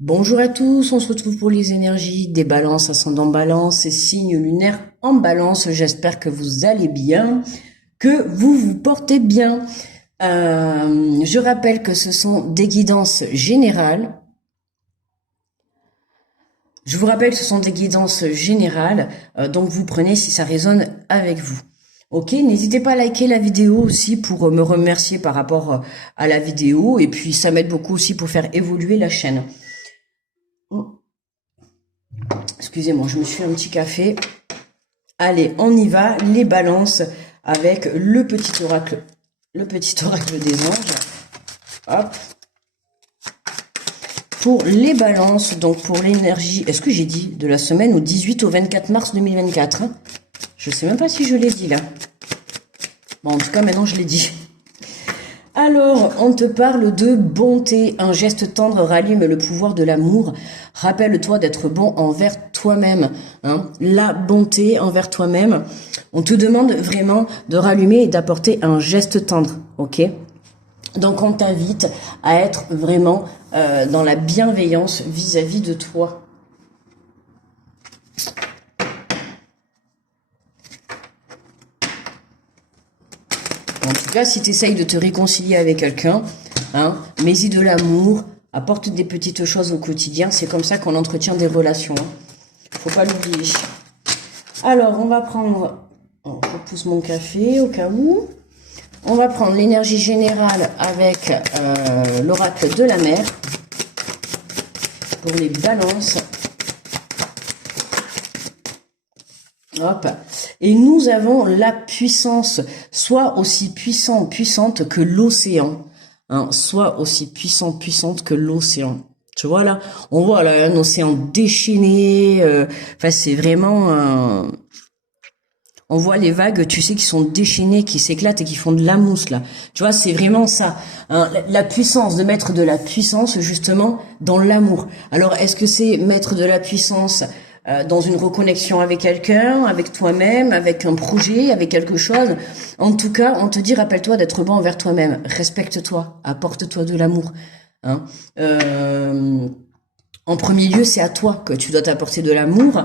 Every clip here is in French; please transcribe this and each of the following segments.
Bonjour à tous, on se retrouve pour les énergies des balances, ascendant balance et signes lunaires en balance. J'espère que vous allez bien, que vous vous portez bien. Je rappelle que ce sont des guidances générales. Je vous rappelle que ce sont des guidances générales, donc vous prenez si ça résonne avec vous. Ok, n'hésitez pas à liker la vidéo aussi pour me remercier par rapport à la vidéo et puis ça m'aide beaucoup aussi pour faire évoluer la chaîne. Excusez-moi, je me suis fait un petit café. Allez, on y va, les balances avec le petit oracle des anges. Hop. Pour les balances, donc pour l'énergie, est-ce que j'ai dit de la semaine au 18 au 24 mars 2024 hein? Je sais même pas si je l'ai dit là. Bon, en tout cas, maintenant je l'ai dit. Alors, on te parle de bonté. Un geste tendre rallume le pouvoir de l'amour. Rappelle-toi d'être bon envers toi-même. Hein. La bonté envers toi-même. On te demande vraiment de rallumer et d'apporter un geste tendre. Ok ? Donc, on t'invite à être vraiment dans la bienveillance vis-à-vis de toi. En tout cas, si tu essayes de te réconcilier avec quelqu'un, hein, mets-y de l'amour, apporte des petites choses au quotidien. C'est comme ça qu'on entretient des relations. Faut pas l'oublier. Alors, on va prendre... je pousse mon café au cas où. On va prendre l'énergie générale avec l'oracle de la mer pour les balances. Hop. Et nous avons la puissance, soit aussi puissante que l'océan. Hein, soit aussi puissante que l'océan. Tu vois là, on voit là un océan déchaîné. Enfin, c'est vraiment... on voit les vagues, tu sais, qui sont déchaînées, qui s'éclatent et qui font de la mousse là. Tu vois, c'est vraiment ça. Hein, la puissance, de mettre de la puissance justement dans l'amour. Alors, est-ce que c'est mettre de la puissance dans une reconnexion avec quelqu'un, avec toi-même, avec un projet, avec quelque chose? En tout cas, on te dit, rappelle-toi d'être bon envers toi-même. Respecte-toi, apporte-toi de l'amour. Hein. En premier lieu, c'est à toi que tu dois t'apporter de l'amour.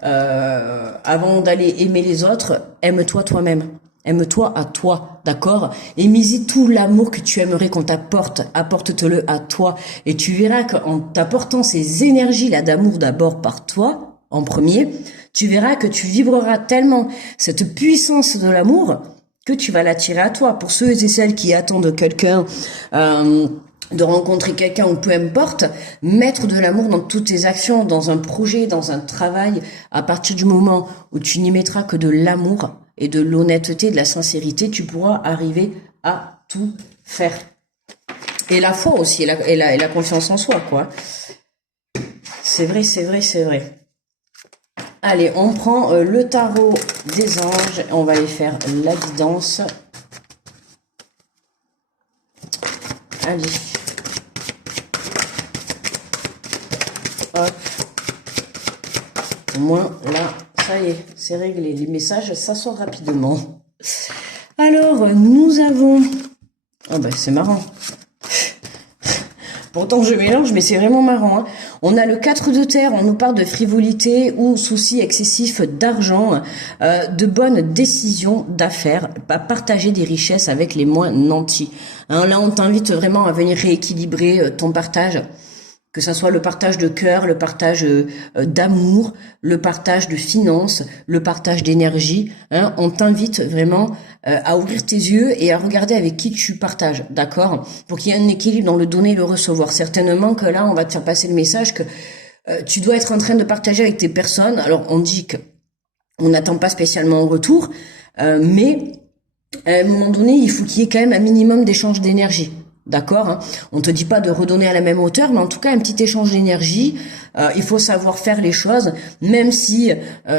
Avant d'aller aimer les autres, aime-toi toi-même. Aime-toi à toi, d'accord? Et mise tout l'amour que tu aimerais qu'on t'apporte, apporte-te-le à toi. Et tu verras qu'en t'apportant ces énergies-là d'amour d'abord par toi, en premier, tu verras que tu vibreras tellement cette puissance de l'amour que tu vas l'attirer à toi. Pour ceux et celles qui attendent quelqu'un... de rencontrer quelqu'un ou peu importe, mettre de l'amour dans toutes tes actions, dans un projet, dans un travail, à partir du moment où tu n'y mettras que de l'amour et de l'honnêteté, de la sincérité, tu pourras arriver à tout faire. Et la foi aussi, et la confiance en soi, quoi. C'est vrai, c'est vrai, c'est vrai. Allez, on prend le tarot des anges, on va aller faire la guidance. Allez. Hop. Au moins, là, ça y est, c'est réglé. Les messages, ça sort rapidement. Alors, nous avons... Oh ben, c'est marrant. Pourtant, je mélange, mais c'est vraiment marrant. Hein. On a le 4 de terre, on nous parle de frivolité ou soucis excessifs d'argent, de bonnes décisions d'affaires, à partager des richesses avec les moins nantis. Hein, là, on t'invite vraiment à venir rééquilibrer ton partage. Que ça soit le partage de cœur, le partage d'amour, le partage de finances, le partage d'énergie. Hein, on t'invite vraiment à ouvrir tes yeux et à regarder avec qui tu partages, d'accord? Pour qu'il y ait un équilibre dans le donner et le recevoir. Certainement que là, on va te faire passer le message que tu dois être en train de partager avec tes personnes. Alors, on dit que on n'attend pas spécialement en retour, mais à un moment donné, il faut qu'il y ait quand même un minimum d'échange d'énergie. D'accord, hein. On te dit pas de redonner à la même hauteur, mais en tout cas un petit échange d'énergie. Il faut savoir faire les choses, même si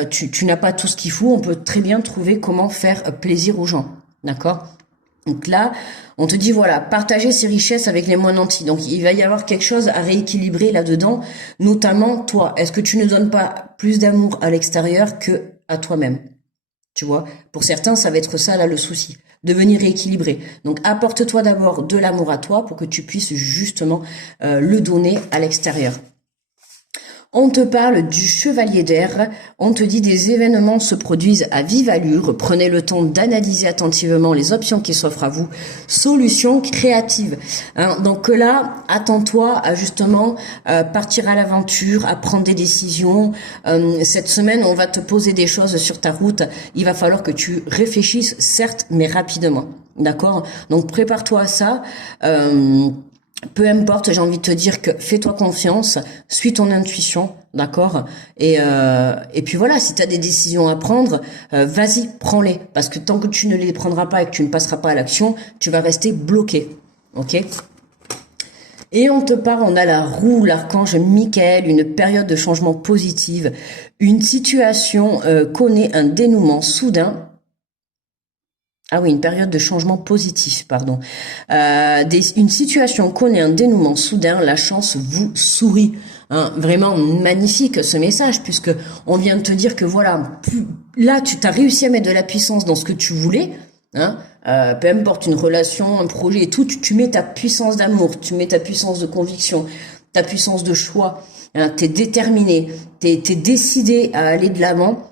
tu n'as pas tout ce qu'il faut. On peut très bien trouver comment faire plaisir aux gens. D'accord. Donc là, on te dit voilà, partager ses richesses avec les moins nantis. Donc il va y avoir quelque chose à rééquilibrer là-dedans, notamment toi. Est-ce que tu ne donnes pas plus d'amour à l'extérieur que à toi-même? Tu vois, pour certains, ça va être ça là le souci, de venir rééquilibrer. Donc apporte-toi d'abord de l'amour à toi pour que tu puisses justement le donner à l'extérieur. On te parle du chevalier d'air, on te dit des événements se produisent à vive allure, prenez le temps d'analyser attentivement les options qui s'offrent à vous, solutions créatives. Hein, donc là, attends-toi à justement partir à l'aventure, à prendre des décisions. Cette semaine, on va te poser des choses sur ta route, il va falloir que tu réfléchisses, certes, mais rapidement. D'accord? Donc prépare-toi à ça. Peu importe, j'ai envie de te dire que fais-toi confiance, suis ton intuition, d'accord, et puis voilà, si tu as des décisions à prendre, vas-y, prends-les, parce que tant que tu ne les prendras pas et que tu ne passeras pas à l'action, tu vas rester bloqué, ok. Et on a la roue, l'archange Michael, une période de changement positive, une situation connaît un dénouement soudain. Ah oui, une période de changement positif, pardon. Une situation connaît un dénouement soudain, la chance vous sourit. Hein, vraiment magnifique ce message, puisque on vient de te dire que voilà, là tu t'as réussi à mettre de la puissance dans ce que tu voulais. Hein, peu importe une relation, un projet et tout, tu mets ta puissance d'amour, tu mets ta puissance de conviction, ta puissance de choix. Hein, t'es déterminé, t'es décidé à aller de l'avant.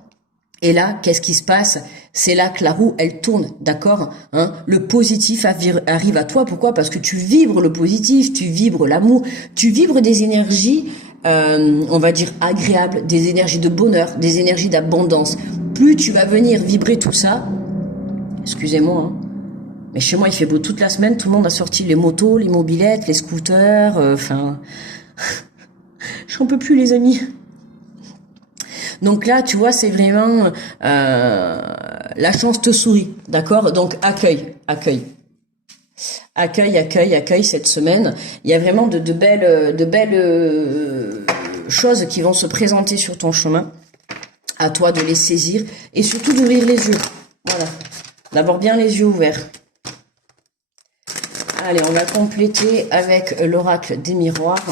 Et là, qu'est-ce qui se passe? C'est là que la roue, elle tourne, d'accord, hein? Le positif arrive à toi. Pourquoi? Parce que tu vibres le positif, tu vibres l'amour, tu vibres des énergies, on va dire agréables, des énergies de bonheur, des énergies d'abondance. Plus tu vas venir vibrer tout ça, excusez-moi, hein, mais chez moi il fait beau toute la semaine, tout le monde a sorti les motos, les mobylettes, les scooters, enfin, j'en peux plus les amis. Donc là, tu vois, c'est vraiment la chance te sourit, d'accord? Donc accueille cette semaine. Il y a vraiment de belles choses qui vont se présenter sur ton chemin. À toi de les saisir et surtout d'ouvrir les yeux. Voilà, d'avoir bien les yeux ouverts. Allez, on va compléter avec l'oracle des miroirs.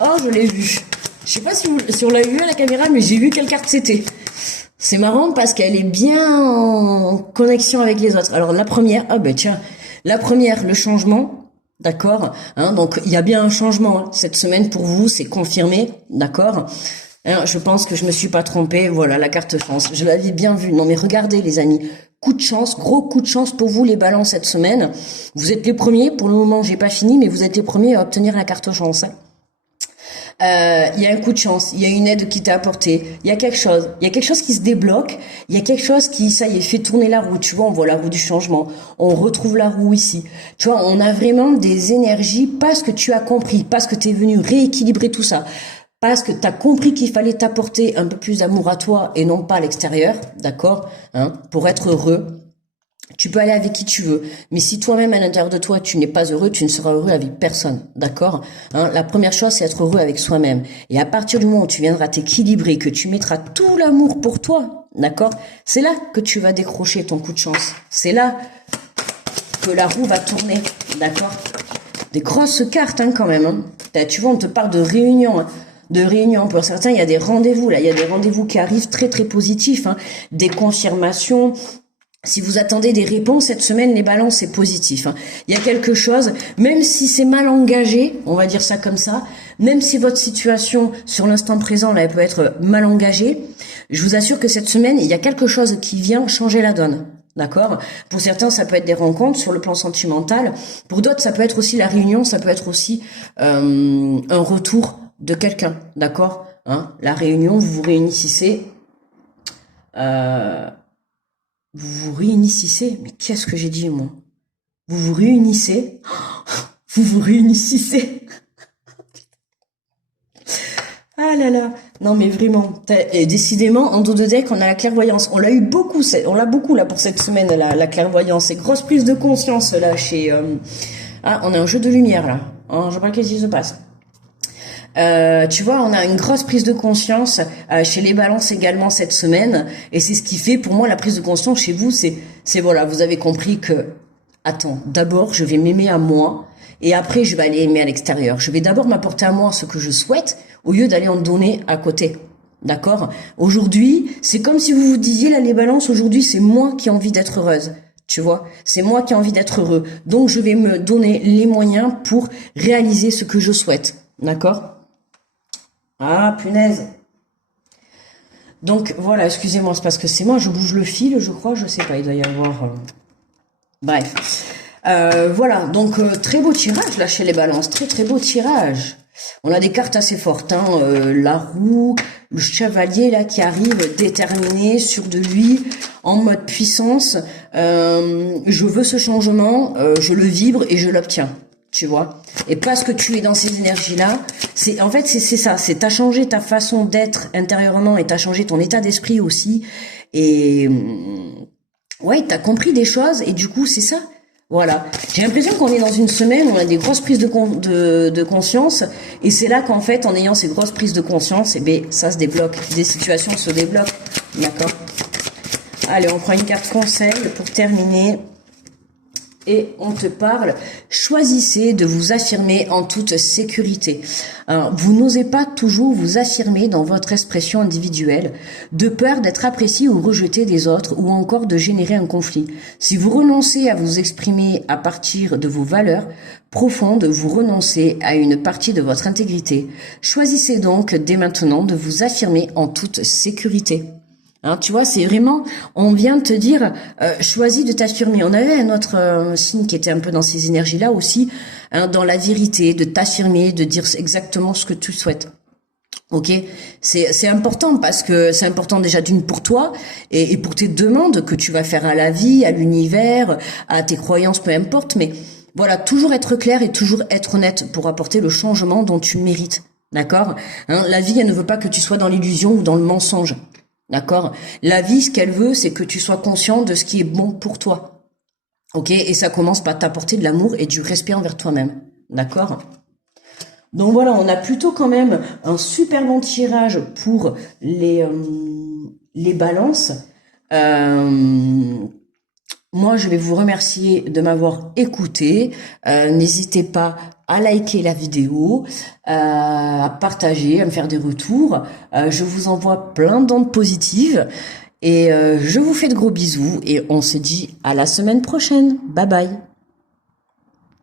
Oh, je l'ai vu. Je sais pas si on l'a vu à la caméra, mais j'ai vu quelle carte c'était. C'est marrant parce qu'elle est bien en connexion avec les autres. Alors la première, ah ben tiens, la première, le changement, d'accord. Hein, donc il y a bien un changement hein, cette semaine pour vous, c'est confirmé, d'accord. Hein, je pense que je me suis pas trompée. Voilà la carte chance. Je l'avais bien vue. Non mais regardez les amis, coup de chance, gros coup de chance pour vous les balances cette semaine. Vous êtes les premiers. Pour le moment, j'ai pas fini, mais vous êtes les premiers à obtenir la carte chance. Hein. Il y a un coup de chance, il y a une aide qui t'a apporté, il y a quelque chose qui se débloque, il y a quelque chose qui, ça y est, fait tourner la roue, tu vois, on voit la roue du changement, on retrouve la roue ici, tu vois, on a vraiment des énergies parce que tu as compris, parce que tu es venu rééquilibrer tout ça, parce que tu as compris qu'il fallait t'apporter un peu plus d'amour à toi et non pas à l'extérieur, d'accord, hein, pour être heureux. Tu peux aller avec qui tu veux, mais si toi-même à l'intérieur de toi tu n'es pas heureux, tu ne seras heureux avec personne, d'accord, hein, la première chose c'est être heureux avec soi-même. Et à partir du moment où tu viendras t'équilibrer, que tu mettras tout l'amour pour toi, d'accord, c'est là que tu vas décrocher ton coup de chance. C'est là que la roue va tourner, d'accord. Des grosses cartes hein, quand même. Hein. Tu vois, on te parle de réunion. Hein. De réunions. Pour certains, il y a des rendez-vous. Là, il y a des rendez-vous qui arrivent très très positifs, hein, des confirmations. Si vous attendez des réponses cette semaine, les balances, c'est positif. Hein. Il y a quelque chose, même si c'est mal engagé, on va dire ça comme ça, même si votre situation sur l'instant présent, là, elle peut être mal engagée, je vous assure que cette semaine, il y a quelque chose qui vient changer la donne. D'accord? Pour certains, ça peut être des rencontres sur le plan sentimental. Pour d'autres, ça peut être aussi la réunion, ça peut être aussi un retour de quelqu'un. D'accord? Hein? La réunion, vous vous réunissez. Vous vous réunissez, mais qu'est-ce que j'ai dit moi? Vous vous réunissez, vous vous réunissez. Ah là là, non mais vraiment, et décidément en dos de deck on a la clairvoyance, on l'a eu beaucoup, on l'a beaucoup là pour cette semaine la clairvoyance, et grosse prise de conscience là chez, ah on a un jeu de lumière là, hein, je sais pas qu'est-ce qui se passe. Tu vois, on a une grosse prise de conscience chez les balances également cette semaine, et c'est ce qui fait pour moi la prise de conscience chez vous, c'est voilà, vous avez compris que, attends, d'abord je vais m'aimer à moi, et après je vais aller aimer à l'extérieur. Je vais d'abord m'apporter à moi ce que je souhaite, au lieu d'aller en donner à côté. D'accord? Aujourd'hui, c'est comme si vous vous disiez, là les balances, aujourd'hui c'est moi qui ai envie d'être heureuse. Tu vois, c'est moi qui ai envie d'être heureux. Donc, je vais me donner les moyens pour réaliser ce que je souhaite. D'accord? Ah, punaise. Donc, voilà, excusez-moi, c'est parce que c'est moi, je bouge le fil, je crois, je sais pas, il doit y avoir... Bref. Voilà, donc très beau tirage là chez les balances, très très beau tirage. On a des cartes assez fortes, hein, la roue, le chevalier là qui arrive déterminé, sûr de lui, en mode puissance. Je veux ce changement, je le vibre et je l'obtiens, tu vois. Et parce que tu es dans ces énergies-là, c'est en fait c'est ça, c'est t'as changé ta façon d'être intérieurement et t'as changé ton état d'esprit aussi. Et ouais, t'as compris des choses et du coup c'est ça. Voilà. J'ai l'impression qu'on est dans une semaine où on a des grosses prises de conscience et c'est là qu'en fait, en ayant ces grosses prises de conscience, eh ben, ça se débloque. Des situations se débloquent. D'accord? Allez, on prend une carte conseil pour terminer. Et on te parle, choisissez de vous affirmer en toute sécurité. Alors, vous n'osez pas toujours vous affirmer dans votre expression individuelle, de peur d'être apprécié ou rejeté des autres ou encore de générer un conflit. Si vous renoncez à vous exprimer à partir de vos valeurs profondes, vous renoncez à une partie de votre intégrité. Choisissez donc dès maintenant de vous affirmer en toute sécurité. Hein, tu vois, c'est vraiment, on vient de te dire, choisis de t'affirmer. On avait un autre signe qui était un peu dans ces énergies-là aussi, hein, dans la vérité, de t'affirmer, de dire exactement ce que tu souhaites. Ok, c'est important parce que c'est important déjà d'une pour toi et pour tes demandes que tu vas faire à la vie, à l'univers, à tes croyances, peu importe. Mais voilà, toujours être clair et toujours être honnête pour apporter le changement dont tu mérites. D'accord, hein, la vie, elle ne veut pas que tu sois dans l'illusion ou dans le mensonge. D'accord? La vie, ce qu'elle veut, c'est que tu sois conscient de ce qui est bon pour toi. Ok? Et ça commence par t'apporter de l'amour et du respect envers toi-même. D'accord? Donc voilà, on a plutôt quand même un super bon tirage pour les balances. Moi, je vais vous remercier de m'avoir écouté. N'hésitez pas à liker la vidéo, à partager, à me faire des retours. Je vous envoie plein d'ondes positives et je vous fais de gros bisous et on se dit à la semaine prochaine. Bye bye.